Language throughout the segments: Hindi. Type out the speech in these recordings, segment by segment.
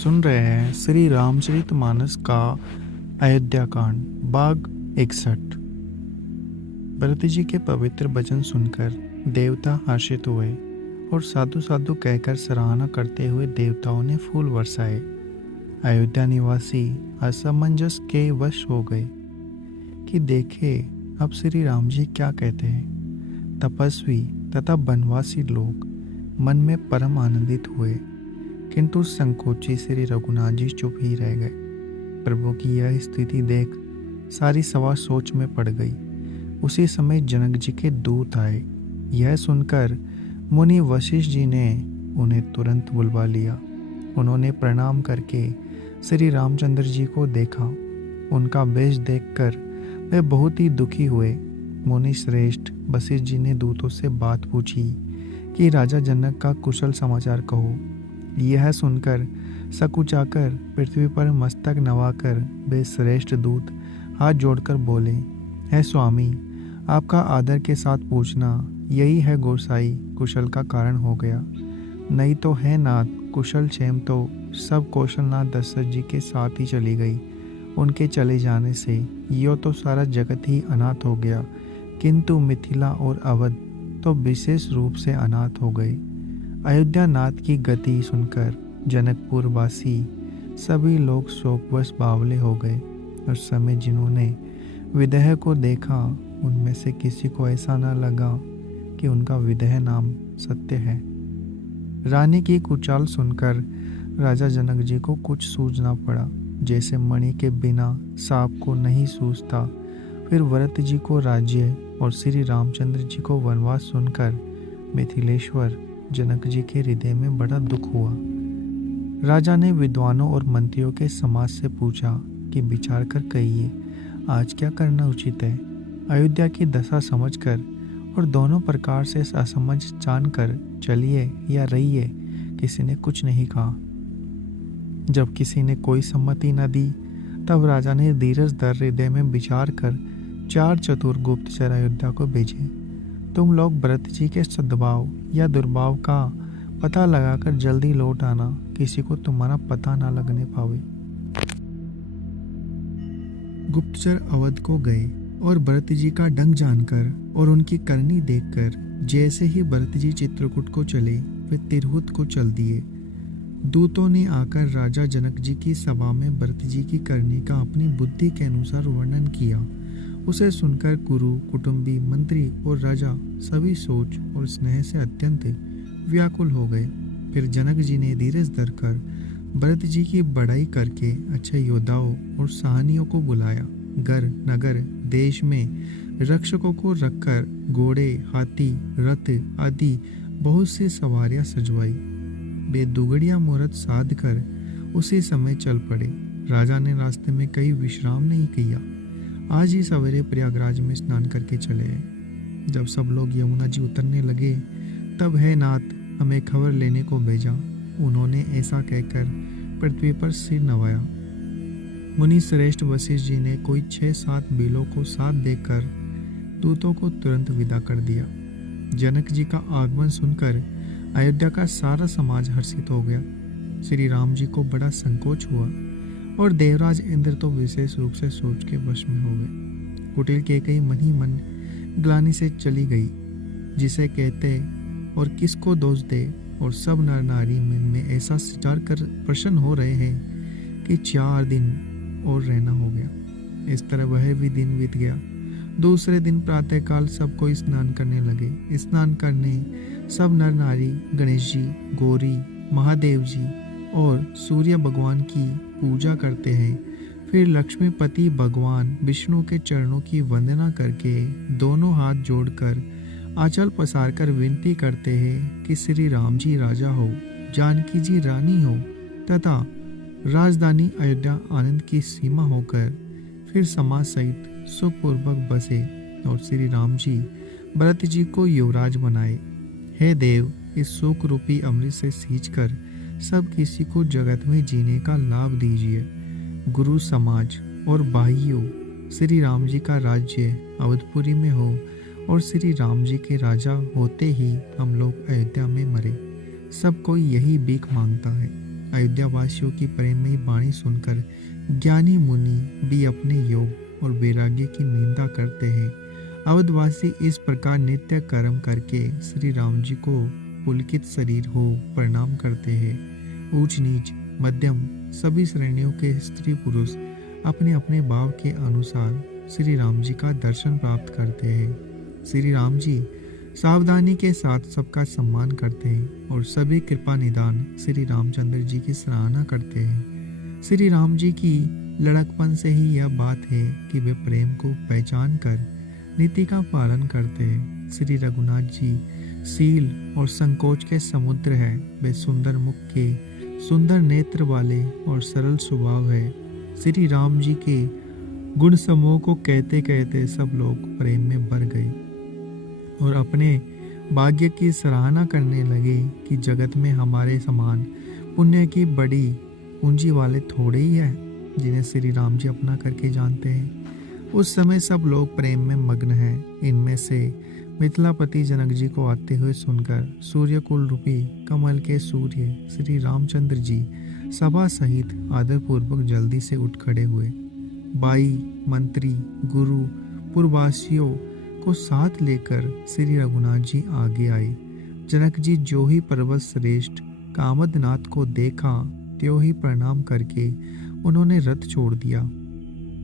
सुन रहे हैं श्री रामचरितमानस का अयोध्या कांड भाग 61। भरत जी के पवित्र वचन सुनकर देवता हर्षित हुए और साधु साधु कहकर सराहना करते हुए देवताओं ने फूल बरसाए। अयोध्या निवासी असमंजस के वश हो गए कि देखे अब श्री राम जी क्या कहते हैं। तपस्वी तथा वनवासी लोग मन में परम आनंदित हुए, किंतु संकोची श्री रघुनाथ जी चुप ही रह गए। प्रभु की यह स्थिति देख सारी सभा सोच में पड़ गई। उसी समय जनक जी के दूत आए। यह सुनकर मुनि वशिष्ठ जी ने उन्हें तुरंत बुलवा लिया। उन्होंने प्रणाम करके श्री रामचंद्र जी को देखा। उनका वेश देखकर वे बहुत ही दुखी हुए। मुनि श्रेष्ठ वशिष्ठ जी ने दूतों से बात पूछी कि राजा जनक का कुशल समाचार कहो। यह सुनकर सकुचाकर पृथ्वी पर मस्तक नवाकर वे श्रेष्ठ दूत हाथ जोड़कर बोले, है स्वामी, आपका आदर के साथ पूछना यही है गोसाई कुशल का कारण हो गया। नहीं तो है नाथ, कुशल क्षेम तो सब कौशलनाथ दशरथ जी के साथ ही चली गई। उनके चले जाने से यो तो सारा जगत ही अनाथ हो गया, किंतु मिथिला और अवध तो विशेष रूप से अनाथ हो गए। अयोध्या नाथ की गति सुनकर जनकपुर वासी सभी लोग शोकवश बावले हो गए। उस समय जिन्होंने विदेह को देखा उनमें से किसी को ऐसा न लगा कि उनका विदेह नाम सत्य है। रानी की कुचाल सुनकर राजा जनक जी को कुछ सूझना पड़ा। जैसे मणि के बिना सांप को नहीं सूझता, फिर भरत जी को राज्य और श्री रामचंद्र जी को वनवास सुनकर मिथिलेश्वर जनक जी के हृदय में बड़ा दुख हुआ। राजा ने विद्वानों और मंत्रियों के समाज से पूछा कि विचार कर कहिए आज क्या करना उचित है। अयोध्या की दशा समझकर और दोनों प्रकार से असमझ जानकर चलिए या रहिए, किसी ने कुछ नहीं कहा। जब किसी ने कोई सम्मति न दी, तब राजा ने धीरज धर हृदय में विचार कर 4 चतुर गुप्तचर अयोध्या को भेजे। तुम लोग भरत जी के सद्भाव या दुर्भाव का पता लगाकर जल्दी लौट आना, किसी को तुम्हारा पता ना लगने पावे। गुप्तचर अवध को गए और भरत जी का ढंग जानकर और उनकी करनी देखकर जैसे ही भरत जी चित्रकूट को चले वे तिरहुत को चल दिए। दूतों ने आकर राजा जनक जी की सभा में भरत जी की करनी का अपनी बुद्धि के अनुसार वर्णन किया। उसे सुनकर गुरु, कुटुंबी, मंत्री और राजा सभी सोच और स्नेह से अत्यंत व्याकुल हो गए। फिर जनक जी ने धीरज धरकर भरत जी की बड़ाई करके अच्छे योद्धाओं और सहानियों को बुलाया। घर, नगर, देश में रक्षकों को रखकर घोड़े, हाथी, रथ आदि बहुत सी सवारियां सजवाई। वे दुगड़िया मुहूर्त साध कर उसी समय चल पड़े। राजा ने रास्ते में कहीं विश्राम नहीं किया। आज ही सवेरे प्रयागराज में स्नान करके चले आए। जब सब लोग यमुना जी उतरने लगे, तब है नाथ हमें खबर लेने को भेजा। उन्होंने ऐसा कहकर पृथ्वी पर सिर नवाया। मुनि श्रेष्ठ वशिष्ठ जी ने कोई 6-7 बिलों को साथ देकर दूतों को तुरंत विदा कर दिया। जनक जी का आगमन सुनकर अयोध्या का सारा समाज हर्षित हो गया। श्री राम जी को बड़ा संकोच हुआ और देवराज इंद्र तो विशेष रूप से सोच के वश में हो गए। कुटिल के कई मन ही मन ग्लानि से चली गई, जिसे कहते और किसको दोष दे, और सब नर नारी मन में ऐसा विचार कर प्रसन्न हो रहे हैं कि 4 दिन और रहना हो गया। इस तरह वह भी दिन बीत गया। दूसरे दिन प्रातःकाल सब कोई स्नान करने लगे। स्नान करने सब नर नारी गणेश जी, गौरी, महादेव जी और सूर्य भगवान की पूजा करते हैं। फिर लक्ष्मीपति भगवान विष्णु के चरणों की वंदना करके दोनों हाथ जोड़कर आंचल पसार कर विनती करते हैं कि श्री राम जी राजा हो, जानकी जी रानी हो तथा राजधानी अयोध्या आनंद की सीमा होकर फिर समाज सहित सुखपूर्वक बसे और श्री राम जी भरत जी को युवराज बनाए। हे देव, इस सुख रूपी अमृत से सींचकर सब किसी को जगत में जीने का लाभ दीजिए। गुरु समाज और भाइयों, श्री राम जी का राज्य अवधपुरी में हो और श्री राम जी के राजा होते ही हम लोग अयोध्या में मरे। सब कोई यही भीख मांगता है। अयोध्या वासियों की प्रेममयी वाणी सुनकर ज्ञानी मुनि भी अपने योग और वैराग्य की निंदा करते हैं। अवधवासी इस प्रकार नित्य कर्म करके श्री राम जी को पुलकित शरीर हो प्रणाम करते हैं। ऊंच नीच मध्यम सभी श्रेणियों के स्त्री पुरुष अपने अपने भाव के अनुसार श्री राम जी का दर्शन प्राप्त करते हैं। श्री राम जी सावधानी के साथ सबका सम्मान करते हैं और सभी कृपा निदान श्री रामचंद्र जी की सराहना करते हैं। श्री राम जी की लड़कपन से ही यह बात है कि वे प्रेम को पहचान कर नीति का पालन करते हैं। श्री रघुनाथ जी सील और संकोच के समुद्र है। वे सुंदर मुख के, सुंदर नेत्र वाले और सरल स्वभाव है। श्री राम जी के गुण समूह को कहते कहते सब लोग प्रेम में भर गए और अपने भाग्य की सराहना करने लगे कि जगत में हमारे समान पुण्य की बड़ी पूंजी वाले थोड़े ही है जिन्हें श्री राम जी अपना करके जानते हैं। उस समय सब लोग प्रेम में मग्न हैं। इनमें से मिथिलापति जनक जी को आते हुए सुनकर सूर्यकुल रूपी कमल के सूर्य श्री रामचंद्र जी सभा सहित आदरपूर्वक जल्दी से उठ खड़े हुए। बाई, मंत्री, गुरु, पुरवासियों को साथ लेकर श्री रघुनाथ जी आगे आए। जनक जी जो ही पर्वत श्रेष्ठ कामदनाथ को देखा त्यों ही प्रणाम करके उन्होंने रथ छोड़ दिया,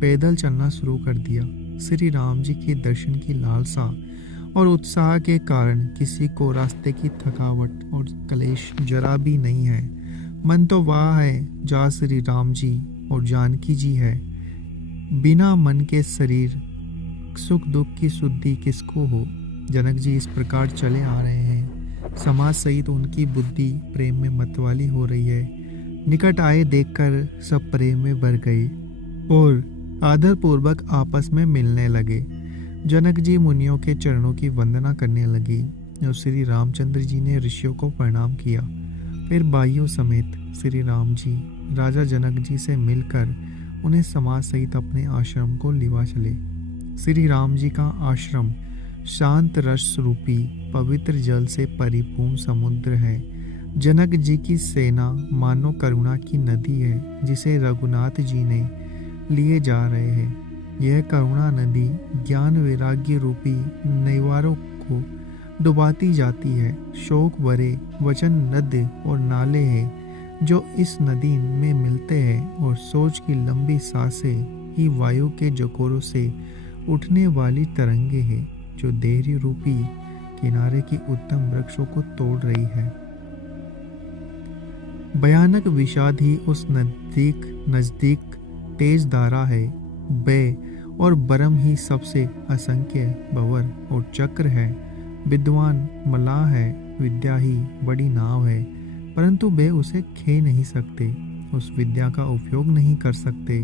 पैदल चलना शुरू कर दिया। श्री राम जी के दर्शन की लालसा और उत्साह के कारण किसी को रास्ते की थकावट और क्लेश जरा भी नहीं है। मन तो वह है जहाँ श्री राम जी और जानकी जी है। बिना मन के शरीर सुख दुख की शुद्धि किसको हो। जनक जी इस प्रकार चले आ रहे हैं। समाज सहित उनकी बुद्धि प्रेम में मतवाली हो रही है। निकट आए देखकर सब प्रेम में भर गए और आदर पूर्वक आपस में मिलने लगे। जनक जी मुनियों के चरणों की वंदना करने लगे और श्री रामचंद्र जी ने ऋषियों को प्रणाम किया। फिर भाइयों समेत श्री राम जी राजा जनक जी से मिलकर उन्हें समाज सहित अपने आश्रम को लिवा चले। श्री राम जी का आश्रम शांत रस रूपी पवित्र जल से परिपूर्ण समुद्र है। जनक जी की सेना मानो करुणा की नदी है जिसे रघुनाथ जी ने लिए जा रहे हैं। यह करुणा नदी ज्ञान वैराग्य रूपी नैवारों को डुबाती जाती है। शोक भरे वचन नद और नाले हैं जो इस नदी में मिलते हैं और सोच की लंबी सांसें ही वायु के जकोरों से उठने वाली तरंगे हैं जो देहरी रूपी किनारे की उत्तम वृक्षों को तोड़ रही है। भयानक विषाद ही उस नजदीक तेज धारा है। बे और बरम ही सबसे असंख्य भंवर और चक्र है। विद्वान मलाह है, विद्या ही बड़ी नाव है, परंतु वे उसे खे नहीं सकते, उस विद्या का उपयोग नहीं कर सकते।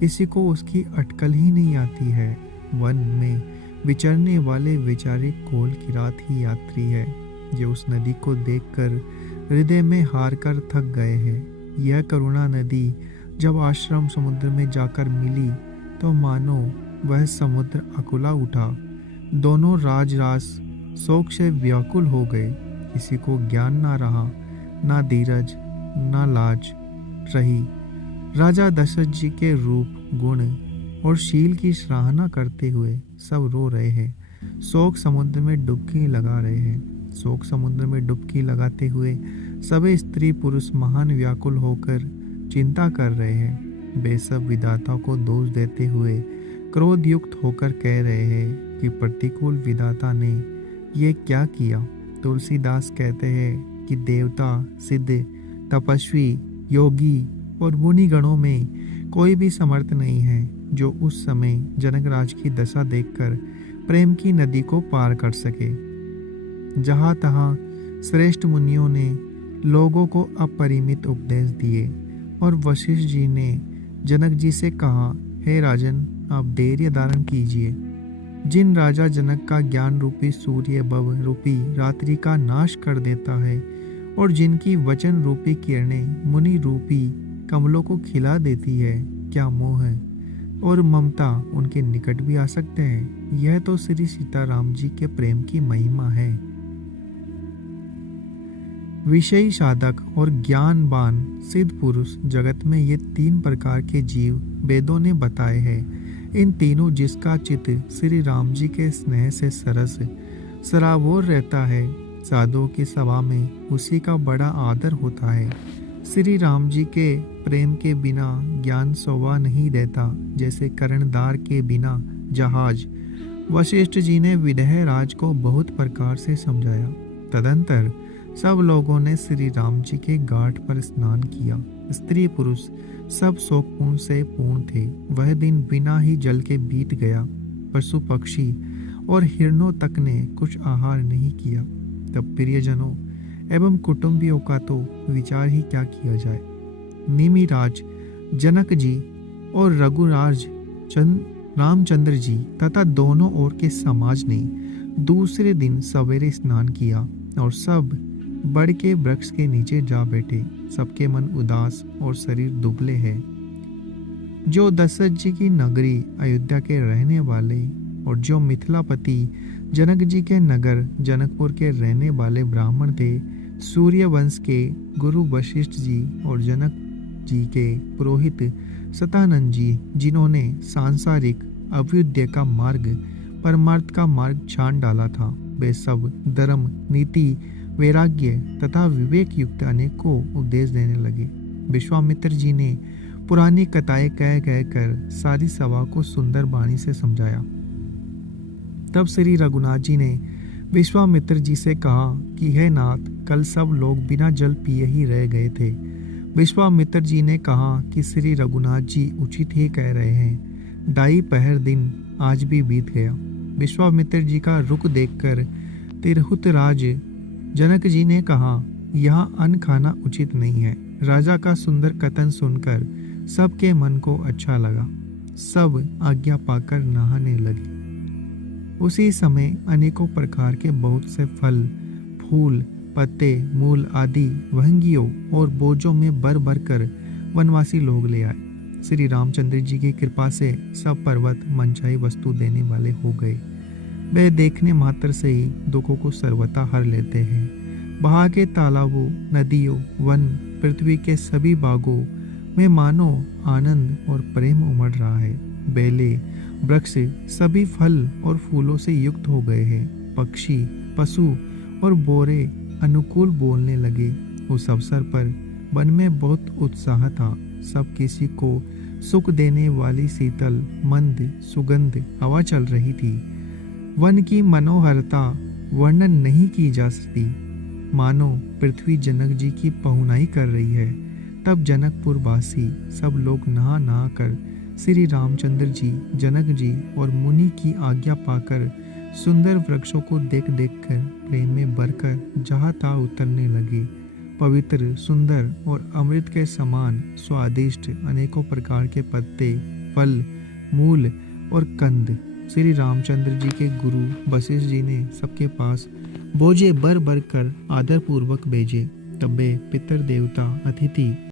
किसी को उसकी अटकल ही नहीं आती है। वन में विचरने वाले विचारी कोल किरात ही यात्री है जो उस नदी को देखकर हृदय में हार कर थक गए हैं। यह करुणा नदी जब आश्रम समुद्र में जाकर मिली तो मानो वह समुद्र अकुला उठा। दोनों राज शोक से व्याकुल हो गए। किसी को ज्ञान ना रहा, ना धीरज, ना लाज रही। राजा दशरथ जी के रूप, गुण और शील की सराहना करते हुए सब रो रहे हैं। शोक समुद्र में डुबकी लगा रहे हैं। शोक समुद्र में डुबकी लगाते हुए सभी स्त्री पुरुष महान व्याकुल होकर चिंता कर रहे हैं। वे सब विधाता को दोष देते हुए क्रोध युक्त होकर कह रहे हैं कि प्रतिकूल विधाता ने ये क्या किया। तुलसीदास कहते हैं कि देवता, सिद्ध, तपस्वी, योगी और मुनिगणों में कोई भी समर्थ नहीं है जो उस समय जनकराज की दशा देखकर प्रेम की नदी को पार कर सके। जहाँ तहाँ श्रेष्ठ मुनियों ने लोगों को अपरिमित उपदेश दिए और वशिष्ठ जी ने जनक जी से कहा, हे राजन, आप धैर्य धारण कीजिए। जिन राजा जनक का ज्ञान रूपी सूर्य भव रूपी रात्रि का नाश कर देता है और जिनकी वचन रूपी किरणें मुनि रूपी कमलों को खिला देती है, क्या मोह और ममता उनके निकट भी आ सकते हैं। यह तो श्री सीताराम जी के प्रेम की महिमा है। विषयी साधक और ज्ञानवान सिद्ध पुरुष जगत में ये 3 प्रकार के जीव वेदों ने बताए हैं। इन तीनों जिसका चित्त श्री राम जी के स्नेह से सरस सराबोर रहता है, साधुओं की सभा में उसी का बड़ा आदर होता है। श्री राम जी के प्रेम के बिना ज्ञान शोभा नहीं देता, जैसे कर्णधार के बिना जहाज। वशिष्ठ जी ने विदेह राज को बहुत प्रकार से समझाया। तदंतर सब लोगों ने श्री राम जी के घाट पर स्नान किया। स्त्री पुरुष सब शोकपूर्ण से पूर्ण थे। वह दिन बिना ही जल के बीत गया। पशु पक्षी और हिरणों तक ने कुछ आहार नहीं किया। तब प्रियजनों एवं कुटुंबियों का तो विचार ही क्या किया जाए। निमिराज जनक जी और रघुराज रामचंद्र जी तथा दोनों ओर के समाज ने दूसरे दिन सवेरे स्नान किया और सब बड़ के वृक्ष के नीचे जा बैठे। सबके मन उदास और शरीर दुबले हैं। जो दशरथ जी की नगरी अयोध्या के रहने वाले और जो मिथिलापति जनक जी के नगर जनकपुर के रहने वाले ब्राह्मण थे, सूर्य वंश के गुरु वशिष्ठ जी और जनक जी के पुरोहित सतानंद जी, जिन्होंने सांसारिक अभ्युदय का मार्ग परमार्थ का मार्ग छान डाला था, वे सब धर्म, नीति, वैराग्य तथा विवेक युक्त अनेकों उपदेश देने लगे। विश्वामित्र जी ने पुरानी कथाएं कह कर सारी सभा को सुंदर वाणी से समझाया। तब श्री रघुनाथ जी ने विश्वामित्र जी से कहा कि हे नाथ, कल सब लोग बिना जल पिए ही रह गए थे। विश्वामित्र जी ने कहा कि श्री रघुनाथ जी उचित ही कह रहे हैं। ढाई पहर दिन आज भी बीत गया। विश्वामित्र जी का रुख देखकर तिरहुत राज जनक जी ने कहा, यहाँ अन्न खाना उचित नहीं है। राजा का सुंदर कथन सुनकर सबके मन को अच्छा लगा। सब आज्ञा पाकर नहाने लगे। उसी समय अनेकों प्रकार के बहुत से फल, फूल, पत्ते, मूल आदि वहंगियों और बोझों में भर भर कर वनवासी लोग ले आए। श्री रामचंद्र जी की कृपा से सब पर्वत मनचाही वस्तु देने वाले हो गए। वे देखने मात्र से ही दुखों को सर्वथा हर लेते हैं। बहा के तालाबों, नदियों, वन, पृथ्वी के सभी भागों में मानो आनंद और प्रेम उमड़ रहा है। बेले, वृक्ष सभी फल और फूलों से युक्त हो गए हैं। पक्षी, पशु और बोरे अनुकूल बोलने लगे। उस अवसर पर वन में बहुत उत्साह था। सब किसी को सुख देने वाली शीतल मंद सुगंध हवा चल रही थी। वन की मनोहरता वर्णन नहीं की जा सकती। मानो पृथ्वी जनक जी की पहुनाई कर रही है। तब जनकपुर वासी सब लोग नहा नहा कर श्री रामचंद्र जी, जनक जी और मुनि की आज्ञा पाकर सुंदर वृक्षों को देख देख कर प्रेम में भरकर जहाँ तहाँ उतरने लगे। पवित्र, सुंदर और अमृत के समान स्वादिष्ट अनेकों प्रकार के पत्ते, फल, मूल और कंद श्री रामचंद्र जी के गुरु वशिष्ठ जी ने सबके पास बोझे भर भर कर आदर पूर्वक भेजे। तब वे पितर देवता, अतिथि